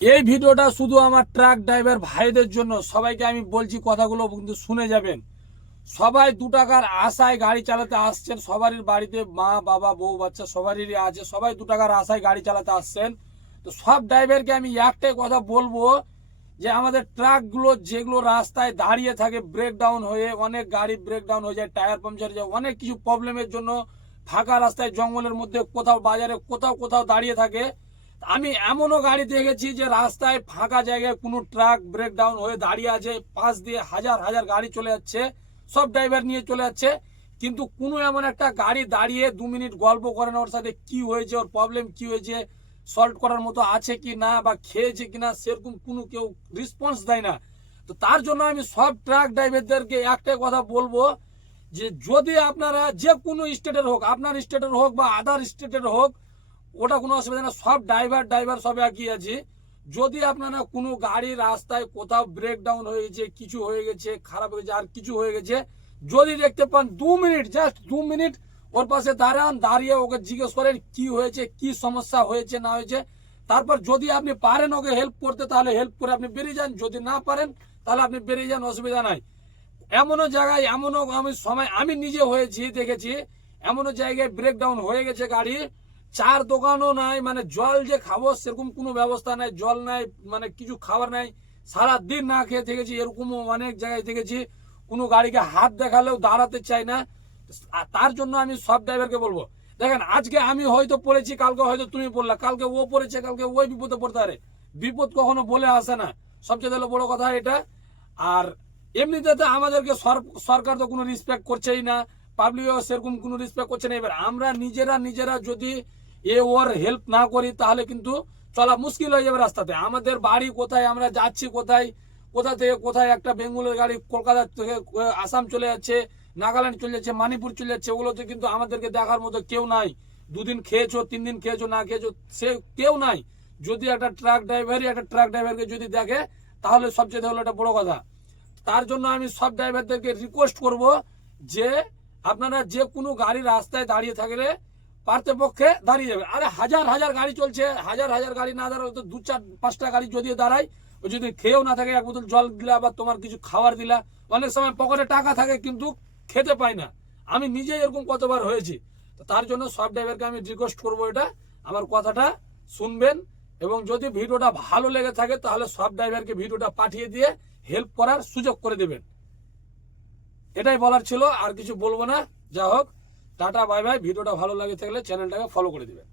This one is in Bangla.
এই ভিডিওটা শুধু আমার ট্রাক ড্রাইভার ভাইদের জন্য। সবাইকে আমি বলছি, কথাগুলো কিন্তু শুনে যাবেন। সবাই 2 টাকার আশায় গাড়ি চালাতে আসছেন। সবারই বাড়িতে মা বাবা বউ বাচ্চা সবারই আছে, সবাই 2 টাকার আশায় গাড়ি চালাতে আসছেন। তো সব ড্রাইভারকে আমি একটাই কথা বলবো, যে আমাদের ট্রাকগুলো যেগুলো রাস্তায় দাঁড়িয়ে থাকে ব্রেকডাউন হয়ে, অনেক গাড়ি ব্রেকডাউন হয়ে যায়, টায়ার পাংচার হয়ে যায়, অনেক কিছু প্রবলেমের জন্য ফাঁকা রাস্তায় জঙ্গলের মধ্যে কোথাও বাজারে কোথাও কোথাও দাঁড়িয়ে থাকে। আমি এমনও গাড়ি দেখেছি যে রাস্তায় ফাঁকা জায়গায় কোনো ট্রাক ব্রেকডাউন হয়ে দাঁড়িয়ে আছে, পাশ দিয়ে হাজার হাজার গাড়ি চলে যাচ্ছে, সব ড্রাইভার নিয়ে চলে যাচ্ছে, কিন্তু কোনো এমন একটা গাড়ি দাঁড়িয়ে 2 মিনিট গল্প করে না, ওর সাথে কি হয়েছে, ওর প্রবলেম কি হয়েছে, সলভ করার মতো আছে কি না, বা খেয়েছে কিনা, সেরকম কোনো কেউ রেসপন্স দেয় না। তো তার জন্য আমি সব ট্রাক ড্রাইভারদেরকে একটাই কথা বলবো, যে যদি আপনারা যে কোনো স্টেটের হোক, আপনার স্টেটের হোক বা আদার স্টেটের হোক, ওটা কোনো অসুবিধা না, সব ড্রাইভার সব একই আছে। যদি আপনারা কোনো গাড়ি রাস্তায় কোথাও ব্রেকডাউন হয়েছে, কিছু হয়ে গেছে, খারাপ হয়েছে, আর কিছু হয়ে গেছে, যদি দেখতে পান 2 মিনিট, জাস্ট 2 মিনিট ওর পাশে দাঁড়ান, দাঁড়িয়ে ওকে জিজ্ঞেস করেন কি হয়েছে, কি সমস্যা হয়েছে না হয়েছে। তারপর যদি আপনি পারেন ওকে হেল্প করতে, তাহলে হেল্প করে আপনি বেরিয়ে যান। যদি না পারেন তাহলে আপনি বেরিয়ে যান, অসুবিধা নাই। এমনও জায়গায়, এমনও আমি নিজে হয়েছি, দেখেছি, এমনও জায়গায় ব্রেকডাউন হয়ে গেছে গাড়ি, চার দোকানও নাই, মানে জল যে খাবো সেরকম কোনো ব্যবস্থা নাই, জল নাই, মানে কিছু খাবার নাই, সারাদিন না খেয়ে থেকেছি। এরকমও অনেক জায়গায় দেখেছি, কোনো গাড়িকে হাত দেখালেও দাঁড়াতে চায় না। তার জন্য আমি সব ড্রাইভারকে বলবো, দেখেন আজকে আমি হয়তো পড়েছি, কালকে হয়তো তুমি পড়লা, কালকে ও পড়েছে, কালকে ওই বিপদে পড়তে পারে। বিপদ কখনো বলে আসে না, সবচেয়ে বড় কথা এটা। আর এমনিতে তো আমাদেরকে সরকার তো কোনো রেসপেক্ট করছেই না, পাবলিকও সেরকম কোনো রেসপেক্ট করছে না। এবার আমরা নিজেরা যদি ওর হেল্প না করি, তাহলে কিন্তু চলা মুশকিল হয়ে যাবে রাস্তাতে। আমাদের বাড়ি কোথায়, আমরা যাচ্ছি কোথায়, কোথা থেকে কোথায়, একটা বেঙ্গলের গাড়ি কলকাতা থেকে আসাম চলে যাচ্ছে, নাগাল্যান্ড চলে যাচ্ছে, মণিপুর চলে যাচ্ছে, ওগুলোতে কিন্তু আমাদেরকে দেখার মতো কেউ নাই। 2 দিন খেয়েছো, 3 দিন খেয়েছো, না খেয়েছো, সে কেউ নাই। যদি একটা ট্রাক ড্রাইভারকে যদি দেখে, তাহলে সবচেয়ে হলো একটা বড় কথা। তার জন্য আমি সব ড্রাইভারদেরকে রিকোয়েস্ট করব, যে আপনারা যে কোনো গাড়ি রাস্তায় দাঁড়িয়ে থাকলে পারতে পক্ষে দাঁড়িয়ে যাবে। আরে হাজার হাজার গাড়ি চলছে, হাজার হাজার গাড়ি না দাঁড়ালে তো 2-4-5টা গাড়ি যদি দাঁড়ায়, ও যদি খেয়েও না থাকে, এক বোতল জল দিলা বা তোমার কিছু খাবার দিলা, অনেক সময় পকেটে টাকা থাকে কিন্তু খেতে পায় না। আমি নিজেই এরকম কতবার হয়েছি। তো তার জন্য সব ড্রাইভারকে আমি রিকোয়েস্ট করবো, এটা আমার কথাটা শুনবেন। এবং যদি ভিডিওটা ভালো লেগে থাকে, তাহলে সব ড্রাইভারকে ভিডিওটা পাঠিয়ে দিয়ে হেল্প করার সুযোগ করে দেবেন। এটাই বলার ছিল, আর কিছু বলবো না। যা হোক, টাটা বাই বাই। ভিডিওটা ভালো লাগে থাকলে চ্যানেলটাকে ফলো করে দিবেন।